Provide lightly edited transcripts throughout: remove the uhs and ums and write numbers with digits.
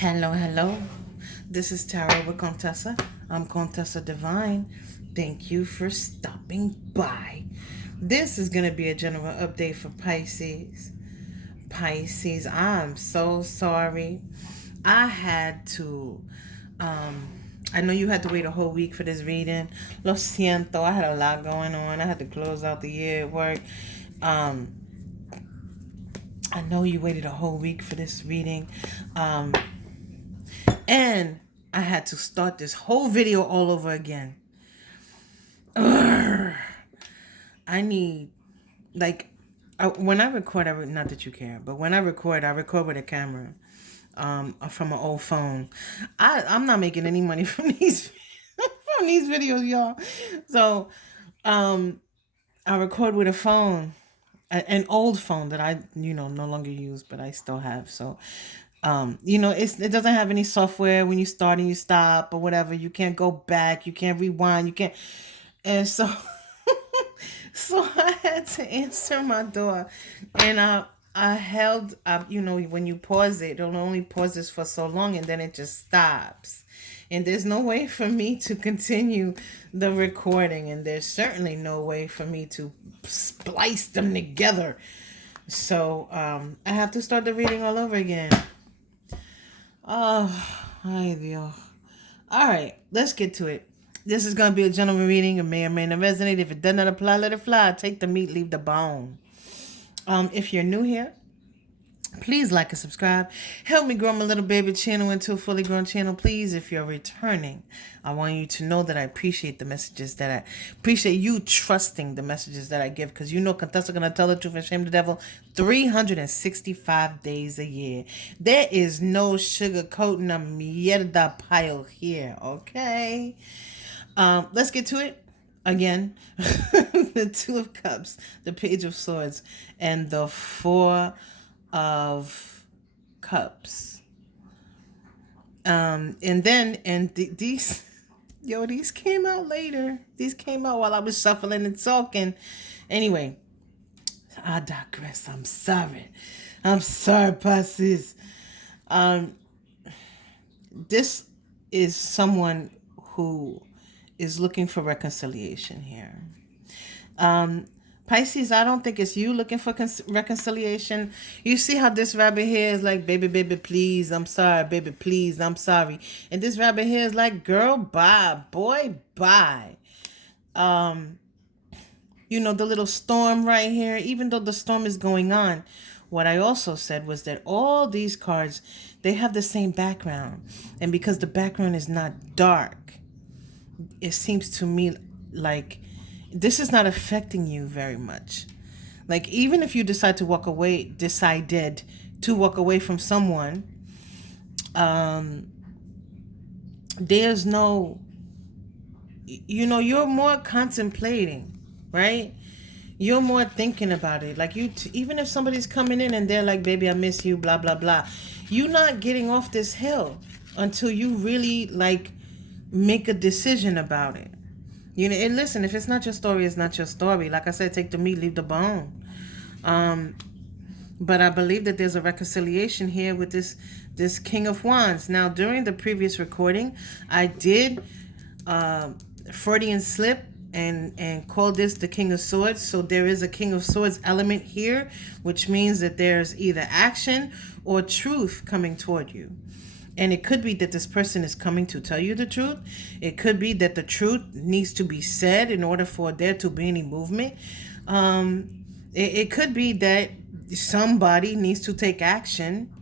Hello, hello. This is Tara with Contessa. I'm Contessa Divine. Thank you for stopping by. This is going to be a general update for Pisces. Pisces, I'm so sorry. I had to, I know you had to wait a whole week for this reading. Lo siento, I had a lot going on. I had to close out the year at work. Um, I know you waited a whole week for this reading. And I had to start this whole video all over again. Urgh. I need, like, when I record, not that you care, but when I record with a camera from an old phone. I'm not making any money from these from these videos, y'all. So I record with a phone, an old phone that I no longer use, but I still have. So it doesn't have any software when you start and you stop or whatever. You can't go back, you can't rewind, you can't. And so so I had to answer my door, and I held up. When you pause it only pauses for so long, and then it just stops. And there's no way for me to continue the recording, and there's certainly no way for me to splice them together. So I have to start the reading all over again. Oh, ay Dios. All right, let's get to it. This is going to be a general reading. It may or may not resonate. If it does not apply, let it fly. Take the meat, leave the bone. If you're new here, please like and subscribe. Help me grow my little baby channel into a fully grown channel. Please, if you're returning, I want you to know that I appreciate the messages appreciate you trusting the messages that I give, because Contessa gonna tell the truth and shame the devil 365 days a year. There is no sugarcoating a mierda pile here, okay? Let's get to it. Again, the Two of Cups, the Page of Swords, and the Four of Cups. These came out later. These came out while I was shuffling and talking. Anyway, I digress. I'm sorry, Pisces. This is someone who is looking for reconciliation here. Pisces, I don't think it's you looking for reconciliation. You see how this rabbit here is like, baby, please, I'm sorry. Baby, please, I'm sorry. And this rabbit here is like, girl, bye. Boy, bye. The little storm right here, even though the storm is going on, what I also said was that all these cards, they have the same background. And because the background is not dark, it seems to me like this is not affecting you very much. Like, even if you decided to walk away from someone, there's no, you're more contemplating, right? You're more thinking about it. Like, even if somebody's coming in and they're like, baby, I miss you, blah, blah, blah. You're not getting off this hill until you really, like, make a decision about it. And listen, if it's not your story, it's not your story. Like I said, take the meat, leave the bone. But I believe that there's a reconciliation here with this King of Wands. Now, during the previous recording, I did Freudian slip and call this the King of Swords. So there is a King of Swords element here, which means that there's either action or truth coming toward you. And it could be that this person is coming to tell you the truth. It could be that the truth needs to be said in order for there to be any movement. It could be that somebody needs to take action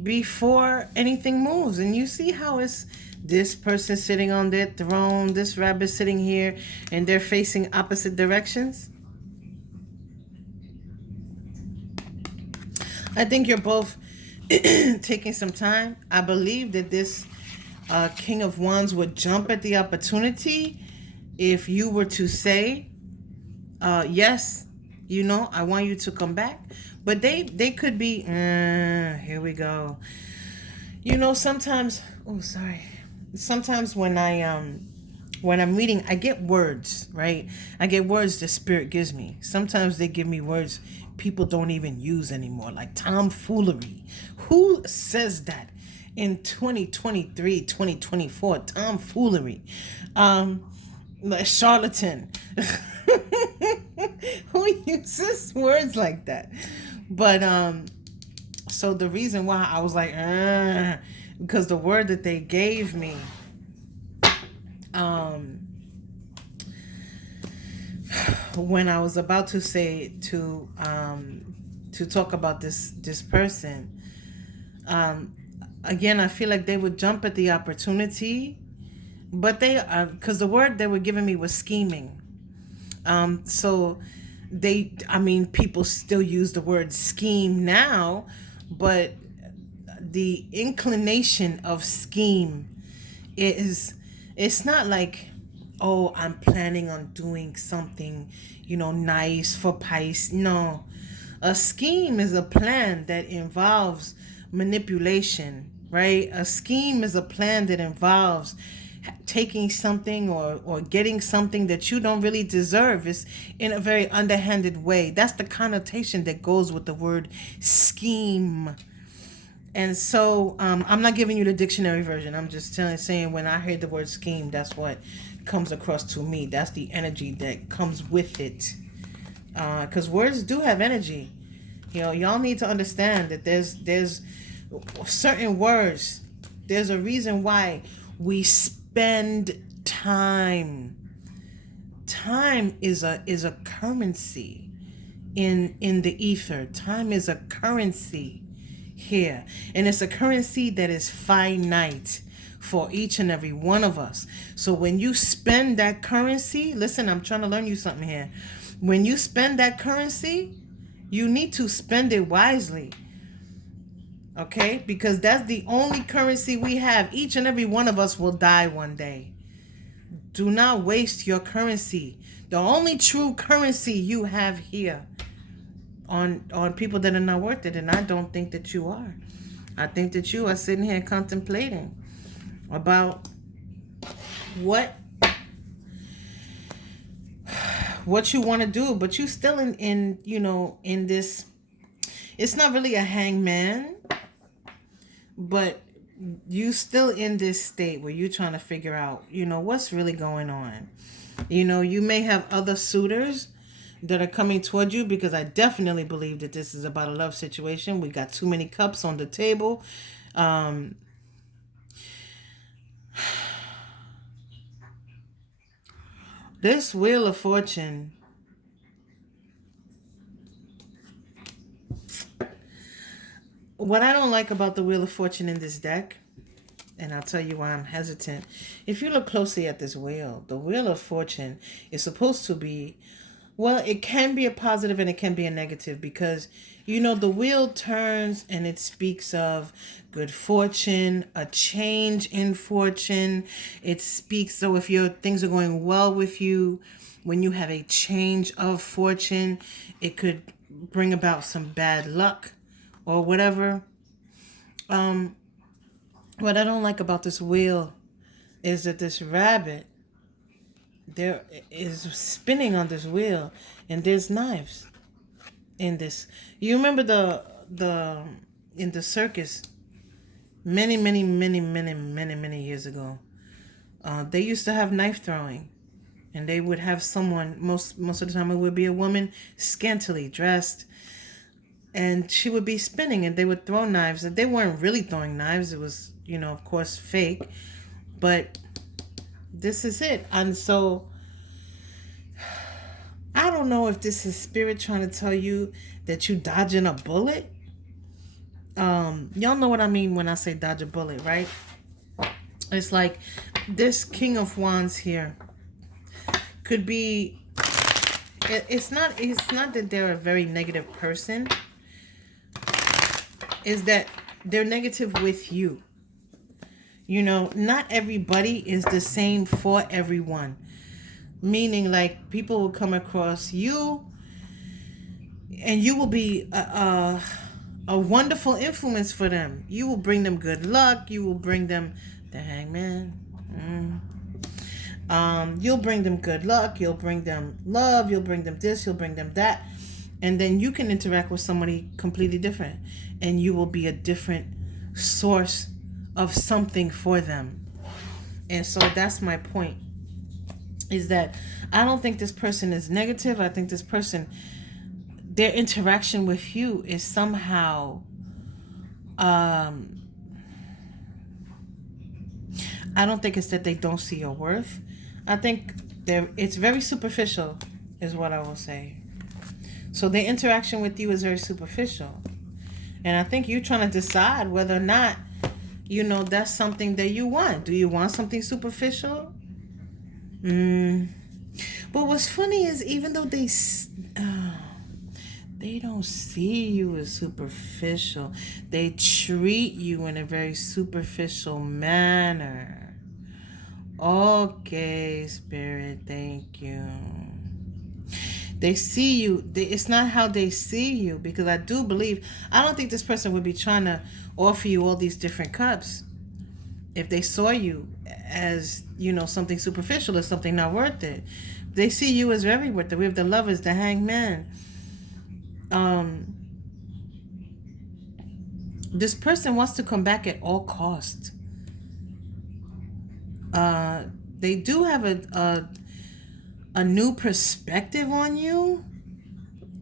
before anything moves. And you see how it's this person sitting on their throne, this rabbit sitting here, and they're facing opposite directions. I think you're both taking some time. I believe that this King of Wands would jump at the opportunity if you were to say, yes, I want you to come back. But they could be, here we go. Sometimes when I'm reading, I get words, right? I get words the spirit gives me. Sometimes they give me words people don't even use anymore, like tomfoolery. Who says that? in 2023, 2024. Tomfoolery. Um, like charlatan. Who uses words like that? But so the reason why I was like, because the word that they gave me, um, when I was about to say to talk about this person, um, again, I feel like they would jump at the opportunity, but they because the word they were giving me was scheming. So I mean, people still use the word scheme now, but the inclination of scheme is, it's not like, oh, I'm planning on doing something, nice for Pisces. No, a scheme is a plan that involves manipulation, right? A scheme is a plan that involves taking something or getting something that you don't really deserve. Is in a very underhanded way. That's the connotation that goes with the word scheme. And so I'm not giving you the dictionary version. I'm just saying when I hear the word scheme, that's what comes across to me. That's the energy that comes with it. Because words do have energy. Y'all need to understand that there's certain words. There's a reason why we spend time. Time is a currency in the ether. Time is a currency here, and it's a currency that is finite for each and every one of us. So when you spend that currency, listen, I'm trying to learn you something here. When you spend that currency, you need to spend it wisely. Okay? Because that's the only currency we have. Each and every one of us will die one day. Do not waste your currency. The only true currency you have here on people that are not worth it, and I don't think that you are. I think that you are sitting here contemplating about what you want to do, but you still in this. It's not really a hangman, but you still in this state where you're trying to figure out what's really going on. You may have other suitors that are coming toward you, because I definitely believe that this is about a love situation. We got too many cups on the table. This Wheel of Fortune, what I don't like about the Wheel of Fortune in this deck, and I'll tell you why I'm hesitant. If you look closely at this wheel, the Wheel of Fortune is supposed to be, well, it can be a positive and it can be a negative, because the wheel turns and it speaks of good fortune, a change in fortune. It speaks, so if things are going well with you, when you have a change of fortune, it could bring about some bad luck or whatever. What I don't like about this wheel is that this rabbit there is spinning on this wheel, and there's knives in this. You remember the in the circus many years ago, they used to have knife throwing, and they would have someone, most of the time it would be a woman, scantily dressed, and she would be spinning, and they would throw knives. And they weren't really throwing knives. It was, of course, fake. But this is it. And so I don't know if this is spirit trying to tell you that you dodging a bullet. Y'all know what I mean when I say dodge a bullet, right? It's like this King of Wands here could be, it's not that they're a very negative person. Is that they're negative with you. Not everybody is the same for everyone. Meaning, like, people will come across you and you will be a wonderful influence for them. You will bring them good luck. You will bring them the Hangman. You'll bring them good luck. You'll bring them love. You'll bring them this. You'll bring them that. And then you can interact with somebody completely different. And you will be a different source of something for them. And so that's my point, is that I don't think this person is negative. I think this person, their interaction with you is somehow, I don't think it's that they don't see your worth. I think it's very superficial, is what I will say. So their interaction with you is very superficial. And I think you're trying to decide whether or not, that's something that you want. Do you want something superficial? But what's funny is, even though they don't see you as superficial, they treat you in a very superficial manner. Okay, Spirit, thank you. They see you. It's not how they see you, because I don't think this person would be trying to offer you all these different cups if they saw you as, something superficial or something not worth it. They see you as very worth it. We have the Lovers, the Hangman. This person wants to come back at all cost. They do have a new perspective on you.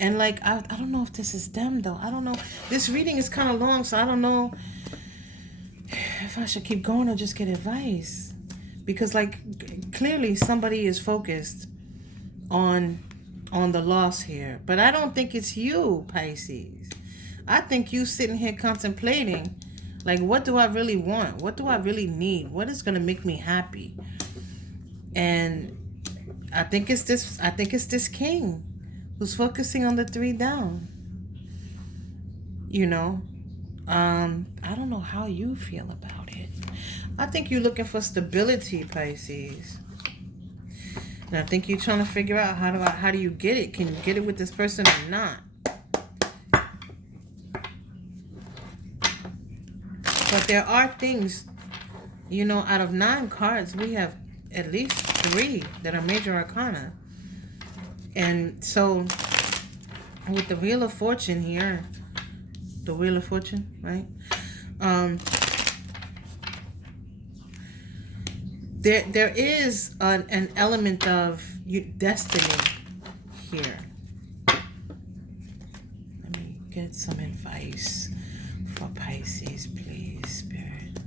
And I don't know if this is them though. I don't know. This reading is kind of long, so I don't know if I should keep going or just get advice. Because clearly somebody is focused on the loss here. But I don't think it's you, Pisces. I think you sitting here contemplating, what do I really want? What do I really need? What is going to make me happy? And I think it's this king who's focusing on the 3 down. I don't know how you feel about it. I think you're looking for stability, Pisces. And I think you're trying to figure out how do you get it? Can you get it with this person or not? But there are things, out of 9 cards, we have at least 3 that are major arcana. And so with the Wheel of Fortune here, the Wheel of Fortune, right? There is an element of destiny here. Let me get some advice for Pisces, please, Spirit.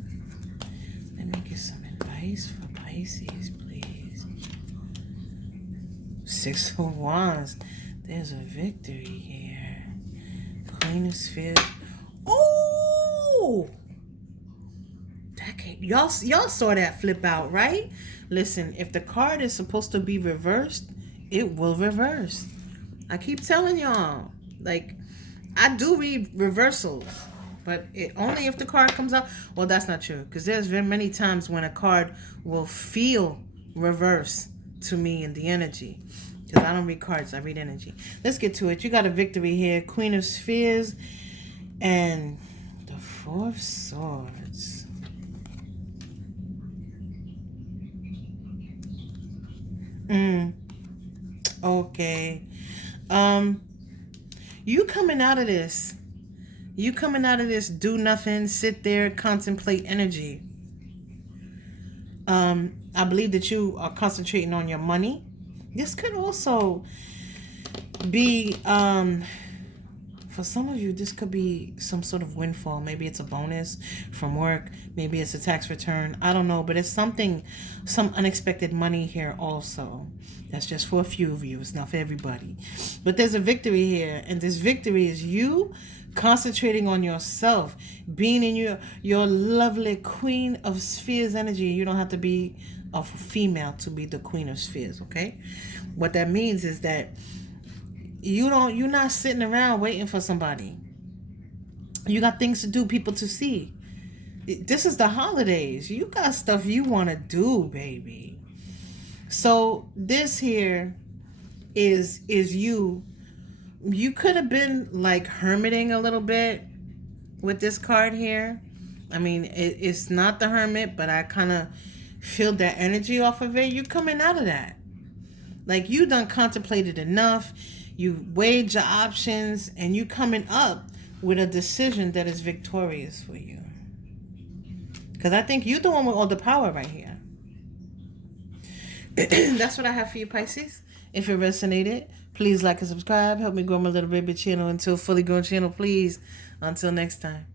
Let me get some advice for Pisces, please. 6 of Wands. There's a victory here. Queen of Spheres. Oh! Y'all saw that flip out, right? Listen, if the card is supposed to be reversed, it will reverse. I keep telling y'all, I do read reversals, but only if the card comes out. Well, that's not true, because there's very many times when a card will feel reverse to me in the energy, because I don't read cards, I read energy. Let's get to it. You got a victory here. Queen of Spheres and the 4 of Swords. Okay. You coming out of this do nothing, sit there, contemplate energy. I believe that you are concentrating on your money. This could also be, for some of you, this could be some sort of windfall. Maybe it's a bonus from work. Maybe it's a tax return. I don't know. But it's some unexpected money here also. That's just for a few of you. It's not for everybody. But there's a victory here. And this victory is you concentrating on yourself. Being in your lovely Queen of Spheres energy. You don't have to be a female to be the Queen of Spheres, okay? What that means is that you're not sitting around waiting for somebody. You got things to do, people to see. This is the holidays. You got stuff you want to do, baby. So this here is you. You could have been hermiting a little bit with this card here. I mean, it's not the Hermit, but I kind of feel that energy off of it. You coming out of that. You done contemplated enough. You weighed your options, and you coming up with a decision that is victorious for you. Because I think you're the one with all the power right here. That's what I have for you, Pisces. If it resonated, please like and subscribe. Help me grow my little baby channel into a fully grown channel, please. Until next time.